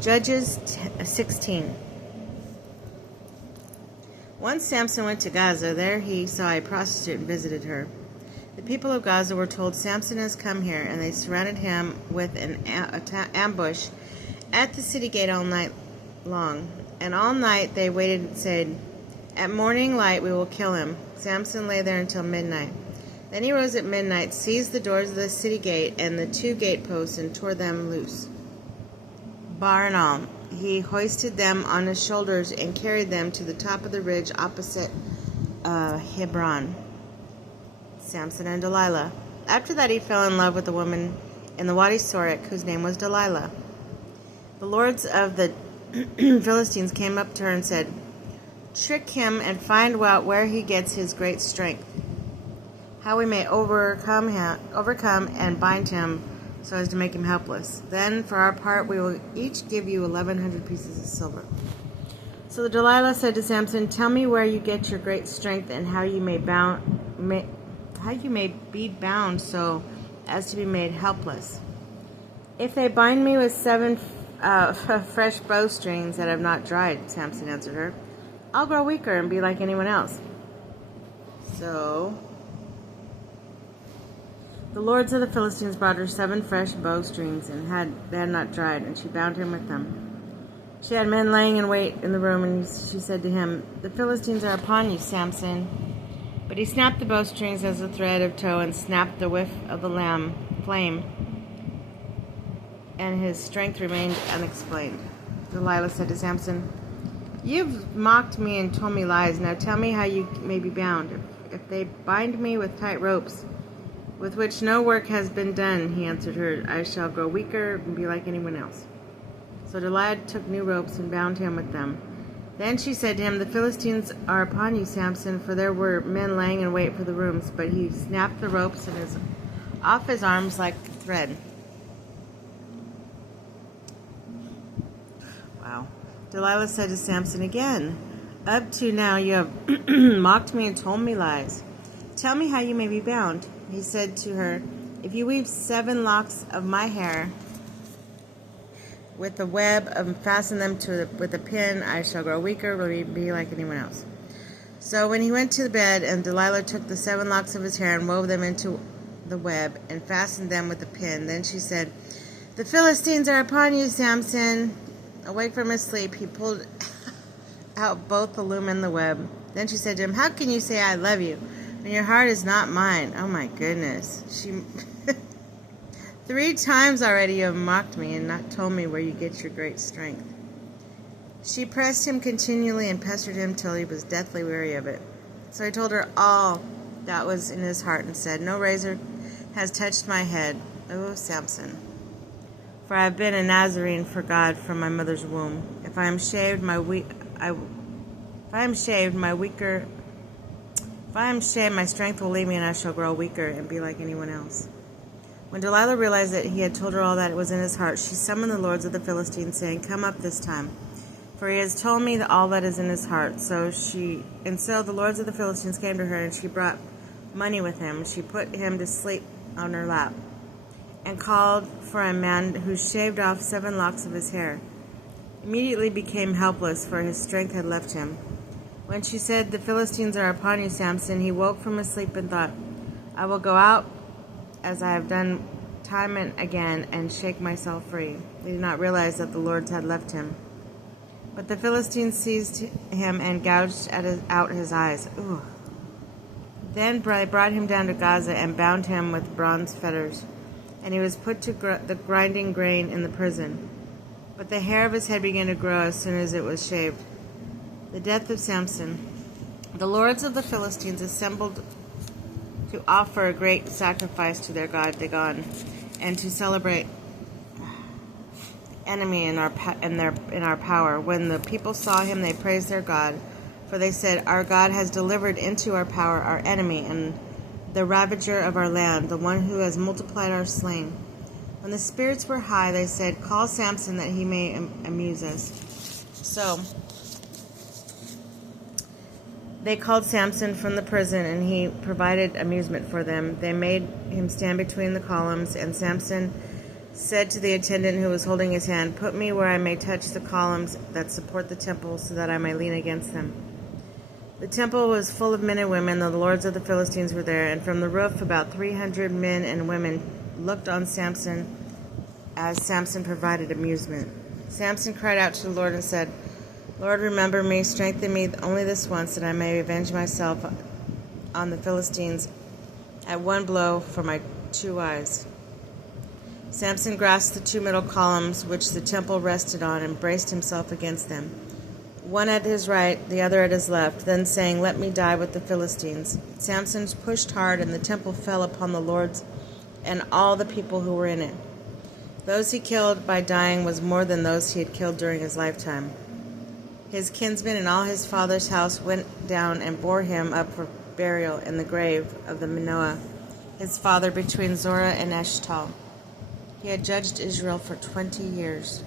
Judges 16. Once Samson went to Gaza. There he saw a prostitute and visited her. The people of Gaza were told, "Samson has come here," and they surrounded him with an ambush at the city gate all night long. And all night they waited and said, "At morning light we will kill him." Samson lay there until midnight. Then he rose at midnight, seized the doors of the city gate and the 2 gateposts, and tore them loose, bar and all. He hoisted them on his shoulders and carried them to the top of the ridge opposite Hebron. Samson and Delilah. After that he fell in love with a woman in the Wadi Sorek, whose name was Delilah. The lords of the Philistines came up to her and said, "Trick him and find out where he gets his great strength, how we may overcome and bind him so as to make him helpless. Then, for our part, we will each give you 1,100 pieces of silver." So Delilah said to Samson, "Tell me where you get your great strength and how you may be bound so as to be made helpless." "If they bind me with 7 fresh bowstrings that have not dried," Samson answered her, "I'll grow weaker and be like anyone else." So the lords of the Philistines brought her 7 fresh bowstrings, and they had not dried, and she bound him with them. She had men laying in wait in the room, and she said to him, "The Philistines are upon you, Samson." But he snapped the bowstrings as a thread of tow, and snapped the wick of the flame, and his strength remained unexplained. Delilah said to Samson, "You've mocked me and told me lies. Now tell me how you may be bound." If they bind me with tight ropes, with which no work has been done," he answered her, "I shall grow weaker and be like anyone else." So Delilah took new ropes and bound him with them. Then she said to him, "The Philistines are upon you, Samson," for there were men laying in wait for the rooms. But he snapped the ropes off his arms like thread. Wow. Delilah said to Samson again, "Up to now you have mocked me and told me lies. Tell me how you may be bound." He said to her, "If you weave 7 locks of my hair with a web and fasten them with a pin, I shall grow weaker and be like anyone else." So when he went to the bed, and Delilah took the 7 locks of his hair and wove them into the web and fastened them with a pin, then she said, "The Philistines are upon you, Samson." Awake from his sleep, he pulled out both the loom and the web. Then she said to him, "How can you say I love you when your heart is not mine?" Oh my goodness. 3 times already you have mocked me and not told me where you get your great strength. She pressed him continually and pestered him till he was deathly weary of it. So he told her all that was in his heart and said, "No razor has touched my head, O Samson, for I have been a Nazarene for God from my mother's womb. If I am shaved, my strength will leave me, and I shall grow weaker and be like anyone else." When Delilah realized that he had told her all that was in his heart, she summoned the lords of the Philistines, saying, "Come up this time, for he has told me all that is in his heart." So the lords of the Philistines came to her, and she brought money with him. She put him to sleep on her lap, and called for a man who shaved off 7 locks of his hair. Immediately became helpless, for his strength had left him. When she said, "The Philistines are upon you, Samson," he woke from his sleep and thought, "I will go out as I have done time and again and shake myself free." He did not realize that the lords had left him. But the Philistines seized him and gouged out his eyes. Ooh. Then they brought him down to Gaza and bound him with bronze fetters, and he was put to the grinding grain in the prison. But the hair of his head began to grow as soon as it was shaved. The death of Samson. The lords of the Philistines assembled to offer a great sacrifice to their god Dagon, and to celebrate enemy in our power. When the people saw him, they praised their God, for they said, "Our God has delivered into our power our enemy and the ravager of our land, the one who has multiplied our slain." When the spirits were high, they said, "Call Samson that he may amuse us." So they called Samson from the prison, and he provided amusement for them. They made him stand between the columns, and Samson said to the attendant who was holding his hand, "Put me where I may touch the columns that support the temple, so that I may lean against them." The temple was full of men and women, though the lords of the Philistines were there, and from the roof about 300 men and women looked on Samson as Samson provided amusement. Samson cried out to the Lord and said, "Lord, remember me, strengthen me only this once, that I may avenge myself on the Philistines at one blow for my 2 eyes." Samson grasped the 2 middle columns which the temple rested on and braced himself against them, one at his right, the other at his left, then saying, "Let me die with the Philistines." Samson pushed hard, and the temple fell upon the lords and all the people who were in it. Those he killed by dying was more than those he had killed during his lifetime. His kinsmen and all his father's house went down and bore him up for burial in the grave of the Manoah, his father, between Zorah and Eshtaol. He had judged Israel for 20 years.